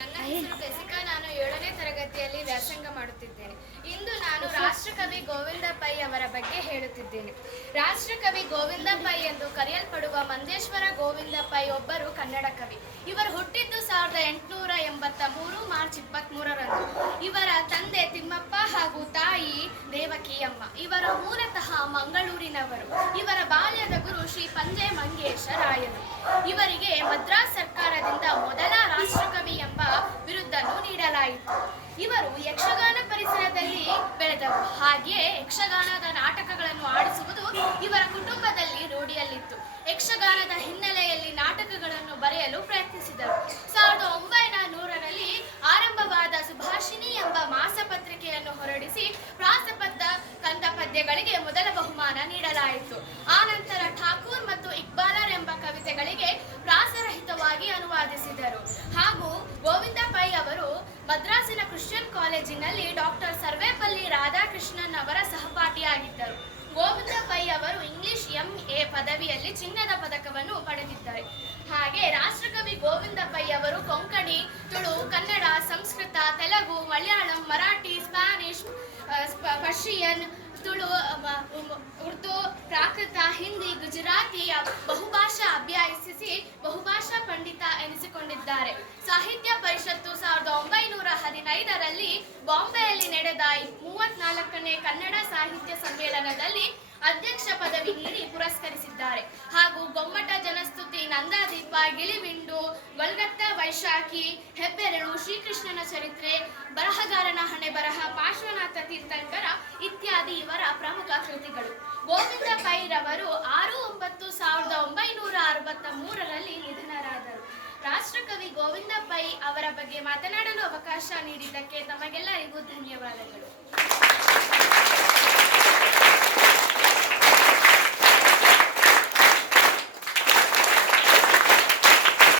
ನನ್ನ ಹೆಸರು ಜೆಸಿಕಾ. ನಾನು 7ನೇ ತರಗತಿಯಲ್ಲಿ ವ್ಯಾಸಂಗ ಮಾಡುತ್ತಿದ್ದೇನೆ. ಇಂದು ನಾನು ರಾಷ್ಟ್ರಕವಿ ಗೋವಿಂದ ಪೈ ಅವರ ಬಗ್ಗೆ ಹೇಳುತ್ತಿದ್ದೇನೆ. ರಾಷ್ಟ್ರಕವಿ ಗೋವಿಂದ ಪೈ ಎಂದು ಕರೆಯಲ್ಪಡುವ ಮಂಜೇಶ್ವರ ಗೋವಿಂದ ಪೈ ಒಬ್ಬರು ಕನ್ನಡ ಕವಿ. ಇವರು ಹುಟ್ಟಿದ್ದು 1883 ಮಾರ್ಚ್ 23ರಂದು. ಇವರ ತಂದೆ ತಿಮ್ಮಪ್ಪ ಹಾಗೂ ತಾಯಿ ದೇವಕಿಯಮ್ಮ. ಇವರು ಮೂಲತಃ ಮಂಗಳೂರಿನವರು. ಇವರ ಬಾಲ್ಯದ ಗುರು ಶ್ರೀ ಪಂಜೆ ಮಂಗೇಶ ರಾಯರು. ಇವರಿಗೆ ಮದ್ರಾಸ್ ಸರ್ಕಾರದಿಂದ ಮೊದಲ ರಾಷ್ಟ್ರಕವಿ ಎಂಬ ಬಿರುದನ್ನು ನೀಡಲಾಯಿತು. ಇವರು ಯಕ್ಷಗಾನ ಪರಿಸರದಲ್ಲಿ ಬೆಳೆದರು. ಹಾಗೆಯೇ ಯಕ್ಷಗಾನದ ನಾಟಕಗಳನ್ನು ಆಡಿಸುವುದು ಇವರ ಕುಟುಂಬದಲ್ಲಿ ರೂಢಿಯಲ್ಲಿತ್ತು. ಯಕ್ಷಗಾನದ ಹಿನ್ನೆಲೆಯಲ್ಲಿ ನಾಟಕಗಳನ್ನು ಬರೆಯಲು ಪ್ರಯತ್ನಿಸಿದರು. 1900ರಲ್ಲಿ ಆರಂಭವಾದ ಸುಭಾಷಿಣಿ ಎಂಬ ಮಾಸಪತ್ರಿಕೆಯನ್ನು ಹೊರಡಿಸಿ ಪ್ರಾಸಬದ್ಧ ಕಂದಪದ್ಯಗಳಿಗೆ ಮೊದಲ ಬಹುಮಾನ ನೀಡಲಾಯಿತು. ಆನಂತರ ಠಾಕೂರ್ ಮತ್ತು ಇಕ್ಬಾಲರ್ ಎಂಬ ಕವಿತೆಗಳಿಗೆ ಪ್ರಾಸರಹಿತವಾಗಿ ಅನುವಾದಿಸಿದರು. ಹಾಗೂ ಗೋವಿಂದ ಪೈ ಅವರು ಮದ್ರಾಸಿನ ಕ್ರಿಶ್ಚಿಯನ್ ಕಾಲೇಜಿನಲ್ಲಿ ಡಾಕ್ಟರ್ ಸರ್ವೇಪಲ್ಲಿ ರಾಧಾಕೃಷ್ಣನ್ ಅವರ ಸಹಪಾಠಿಯಾಗಿದ್ದರು. ಗೋವಿಂದ ಪೈ ಅವರು ಇಂಗ್ಲಿಷ್ MA ಪದವಿಯಲ್ಲಿ ಚಿನ್ನದ ಪದಕವನ್ನು ಪಡೆದಿದ್ದಾರೆ. ಹಾಗೆ ರಾಷ್ಟ್ರಕವಿ ಗೋವಿಂದ ಪೈ ಅವರು ಕೊಂಕಣಿ, ತುಳು, ಕನ್ನಡ, ಸಂಸ್ಕೃತ, ತೆಲುಗು, ಮಲಯಾಳಂ, ಮರಾಠಿ, ಸ್ಪ್ಯಾನಿಷ್, ಪರ್ಷಿಯನ್, ತುಳು, ಉರ್ದು, ಪ್ರಾಕೃತ, ಹಿಂದಿ, ಗುಜರಾತಿ ಬಹುಭಾಷಾ ಅಭ್ಯಸಿಸಿ ಬಹುಭಾಷಾ ಪಂಡಿತ ಎನಿಸಿಕೊಂಡಿದ್ದಾರೆ. ಸಾಹಿತ್ಯ ಪರಿಷತ್ತು 1915ರಲ್ಲಿ ಬಾಂಬೆಯಲ್ಲಿ ನಡೆದ 34ನೇ ಕನ್ನಡ ಸಾಹಿತ್ಯ ಸಮ್ಮೇಳನದಲ್ಲಿ ಅಧ್ಯಕ್ಷ ಪದವಿ ನೀಡಿ ಪುರಸ್ಕರಿಸಿದ್ದಾರೆ. ಹಾಗೂ ಗೊಮ್ಮಟ ಜನಸ್ತುತಿ, ನಂದಾದೀಪ, ಗಿಳಿಬಿಂಡು, ಗೊಲ್ಗತ್ತ ವೈಶಾಖಿ, ಹೆಬ್ಬೆರಳು, ಶ್ರೀಕೃಷ್ಣನ ಚರಿತ್ರೆ, ಬರಹಗಾರನ ಹಣೆಬರಹ, ಪಾರ್ಶ್ವನಾಥ ತೀರ್ಥಂಕರ ಇತ್ಯಾದಿ ಇವರ ಪ್ರಮುಖ ಕೃತಿಗಳು. ಗೋವಿಂದ ಪೈ ರವರು 6/9/1963ರಲ್ಲಿ ನಿಧನರಾದರು. ರಾಷ್ಟ್ರಕವಿ ಗೋವಿಂದ ಪೈ ಅವರ ಬಗ್ಗೆ ಮಾತನಾಡಲು ಅವಕಾಶ ನೀಡಿದ್ದಕ್ಕೆ ತಮಗೆಲ್ಲರಿಗೂ ಧನ್ಯವಾದಗಳು.